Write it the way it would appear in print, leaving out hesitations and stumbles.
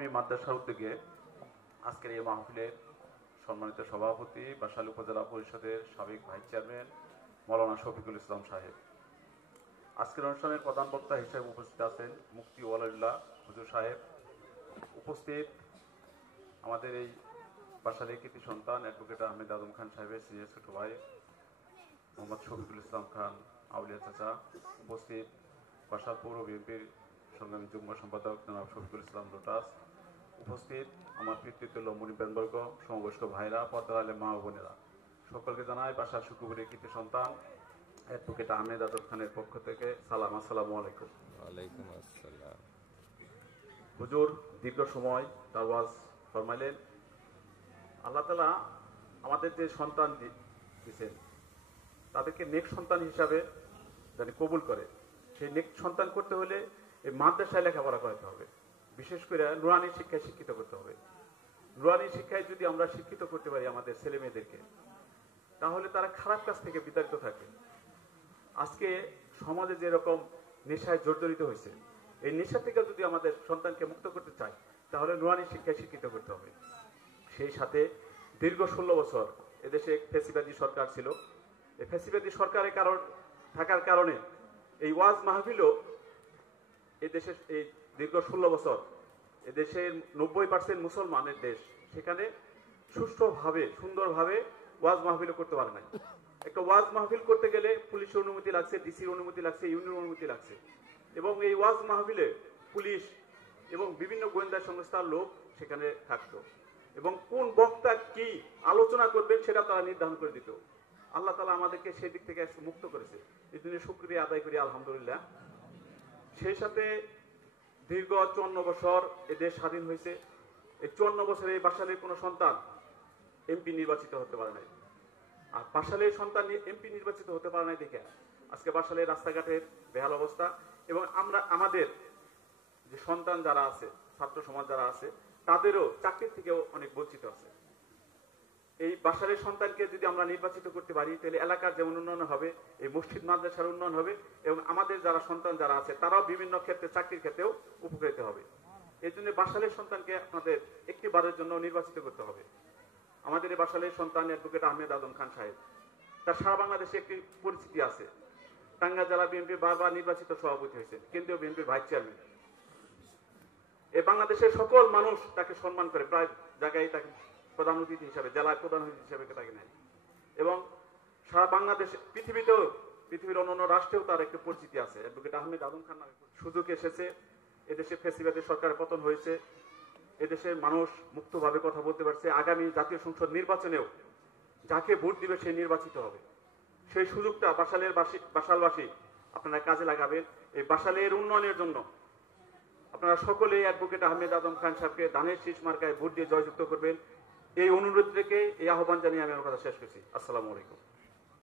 কওমি মাদ্রাসা উদ্যোগে আজকের এই মাহফিলের সম্মানিত সভাপতি বাসাইল উপজেলা পরিষদের সাবেক ভাইস চেয়ারম্যান মাওলানা শফিকুল ইসলাম সাহেব, আজকের অনুষ্ঠানের প্রধান বক্তা হিসেবে উপস্থিত আছেন মুফতি ওয়ালিউল্লাহ হুজুর সাহেব, উপস্থিত আমাদের এই বাসাইলের কৃতি সন্তান অ্যাডভোকেট আহমেদ আদম খান সাহেবের সিনিয়র ছোট ভাই মোহাম্মদ শফিকুল ইসলাম খান আউলিয়া চাচা, উপস্থিত বাসাইল পৌর বিএনপির সংগ্রামী যুগ্ম সম্পাদক জনাব শফিকুল ইসলাম লোটাস, উপস্থিত আমার পিতৃতুল্য মুনিববর্গ, সমবয়স্ক ভাইরা, পর্দার আলেম মা ও বোনেরা, সকলকে জানাই বাসাইল শুক্রবারের কৃতি সন্তান অ্যাডভোকেট আহমেদ আদম খানের পক্ষ থেকে সালাম। আসসালামু আলাইকুম। ওয়ালাইকুম আসসালাম। হুজুর দীর্ঘ সময় তার ওয়াজ ফরমাইলেন। আল্লাহ তাআলা আমাদের যে সন্তান দিয়েছেন তাদেরকে নেক সন্তান হিসাবে যেন কবুল করে, সেই নেক সন্তান করতে হলে এই মাদ্রাসায় লেখাপড়া করাতে হবে, বিশেষ করে নুরানি শিক্ষায় শিক্ষিত করতে হবে। নুরানি শিক্ষায় যদি আমরা শিক্ষিত করতে পারি আমাদের ছেলে মেয়েদেরকে, তাহলে তারা খারাপ কাজ থেকে বিতাড়িত থাকে। আজকে সমাজে যেরকম নেশায় জর্জরিত হয়েছে, এই নেশা থেকে যদি আমাদের সন্তানকে মুক্ত করতে চাই তাহলে নুরানি শিক্ষায় শিক্ষিত করতে হবে। সেই সাথে দীর্ঘ 16 বছর এদেশে ফ্যাসিবাদী সরকার ছিল। এই ফ্যাসিবাদী সরকারের থাকার কারণে এই ওয়াজ মাহফিলও এদেশে এই দীর্ঘ 16 বছর এদেশের 90% মুসলমানের দেশ, সেখানে সুষ্ঠুভাবে সুন্দরভাবে ওয়াজ মাহফিল করতে পারে নাই। একটা ওয়াজ মাহফিল করতে গেলে পুলিশের অনুমতি লাগছে, ডিসির অনুমতি লাগছে, ইউনিয়নের অনুমতি লাগছে, এবং এই ওয়াজ মাহফিলে পুলিশ এবং বিভিন্ন গোয়েন্দা সংস্থার লোক সেখানে থাকতো, এবং কোন বক্তা কি আলোচনা করবেন সেটা তারা নির্ধারণ করে দিত। আল্লাহ তাআলা আমাদেরকে সেই দিক থেকে মুক্ত করেছে, এই জন্য শুকরিয়া আদায় করি আলহামদুলিল্লাহ। সেই সাথে দীর্ঘ 54 বছর এ দেশ স্বাধীন হয়েছে। এই 54 বছরে এই বাসাইলের কোনো সন্তান এমপি নির্বাচিত হতে পারে নাই। আর বাসাইলের সন্তান এমপি নির্বাচিত হতে পারে নাই দেখে আজকে বাসাইলের রাস্তাঘাটের বেহাল অবস্থা, এবং আমাদের যে সন্তান যারা আছে, ছাত্র সমাজ যারা আছে, তাদেরও চাকরির থেকেও অনেক বঞ্চিত আছে। এই বাসাইলের সন্তানকে যদি আমরা নির্বাচিত করতে পারি তাহলে এলাকার যেমন উন্নয়ন হবে, এই মসজিদ মাদ্রাসার উন্নয়ন হবে, এবং আমাদের যারা সন্তান যারা আছে তারাও বিভিন্ন ক্ষেত্রে চাকরির ক্ষেত্রেও উপকৃত হবে। এই জন্য বাসাইলের সন্তানকে আপনাদের একটি বারের জন্য নির্বাচিত করতে হবে। আমাদের এই বাসাইলের সন্তান অ্যাডভোকেট আহমেদ আদম খান সাহেব, তার সারা বাংলাদেশে একটি পরিচিতি আছে। টাঙ্গাইল জেলা বিএনপি বারবার নির্বাচিত সভাপতি হয়েছেন, কেন্দ্রীয় বিএনপির ভাইস চেয়ারম্যান। এই বাংলাদেশের সকল মানুষ তাকে সম্মান করে, প্রায় জায়গায় তাকে প্রধান অতিথি হিসাবে, জেলার প্রধান অতিথি হিসাবে তাকে নেয়, এবং সারা বাংলাদেশ পৃথিবীর অন্যান্য রাষ্ট্রেও তার একটি পরিচিতি আছে। অ্যাডভোকেট আহমেদ আদম খান নামে সুযোগ এসেছে, এদেশে ফ্যাসিবাদী সরকারের পতন হয়েছে, এদেশের মানুষ মুক্তভাবে কথা বলতে পারছে। আগামী জাতীয় সংসদ নির্বাচনেও যাকে ভোট দিবে সে নির্বাচিত হবে। সেই সুযোগটা বাসাইলবাসী আপনারা কাজে লাগাবেন। এই বাসাইলের উন্নয়নের জন্য আপনারা সকলেই অ্যাডভোকেট আহমেদ আদম খান সাহেবকে ধানের শীষ মার্কায় ভোট দিয়ে জয়যুক্ত করবেন। এই অনুরোধ থেকে এই আহ্বান জানিয়ে আমি আমার কথা শেষ করছি। আসসালামু আলাইকুম।